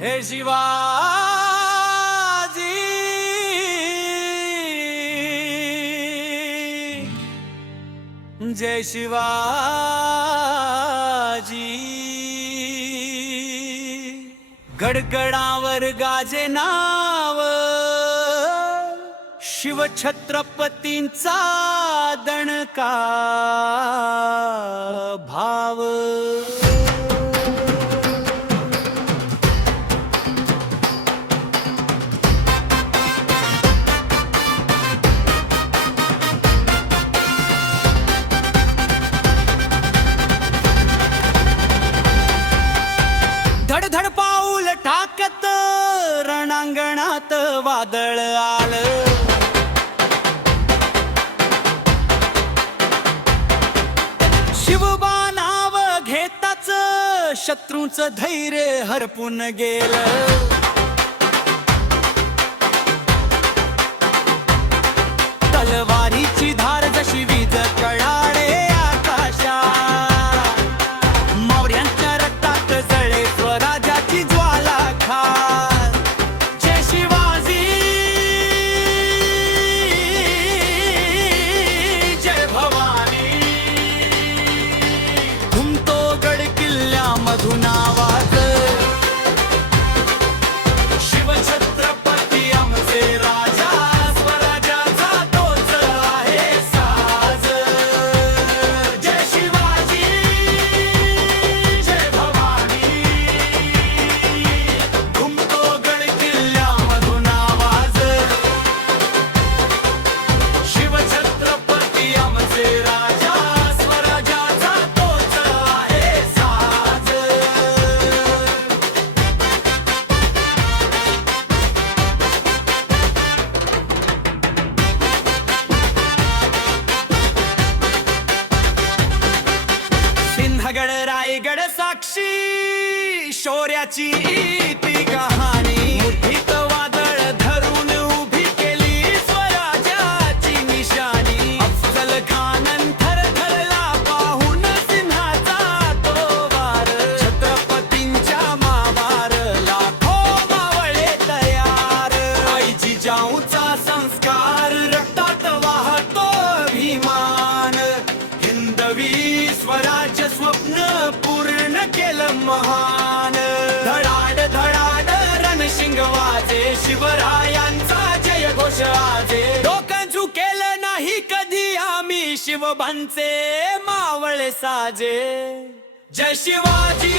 हे शिवाजी, जय शिवाजी। गडगडावर गाजे नाव शिवछत्रपतींचा दणका भाव। धडधड पाऊल टाकत रणांगणात वादळ आलं। शिवबाणाव घेताच शत्रूंचं धैर्य हरपून गेलं। तलवारीची धार जशी वीज कळाळे आकाशात, मौर्यांच्या रक्तात जळे स्वराज्याची ज्वाला खात। जय शिवाजी, जय भवानी, घुमतो गड किल्ल्यामधून आवाज। शिवछत्रपती आमचे राजा, स्वराज्याचा तोच आहे साज। जय शिवाजी, जय भवानी, घुमतो गड किल्ल्यामधून आवाज। शिवछत्रपती आमचे राजा, स्वराज्याचा तोच आहे साज। सिंहगड रायगड साक्षी शौर्याची ती कहाणी। मुठीत वादळ धरून उभी केली स्वराज्याची निशाणी। अफजल खान थरथरला पाहून सिंहाचा तो वार। छत्रपतींच्या मावार लाखो मावळे तयार। आई जिजाऊचा संस्कार रक्तात वाहतो अभिमान। हिंदवी स्वराज्य स्वप्न पूर्ण केलं महान। धडाड धडाड रणशिंग वाजे, शिवरायांचा जय घोष आजे। डोकं झुकेलं नाही कधी आम्ही, शिवबांचे मावळे साजे। जय शिवाजी।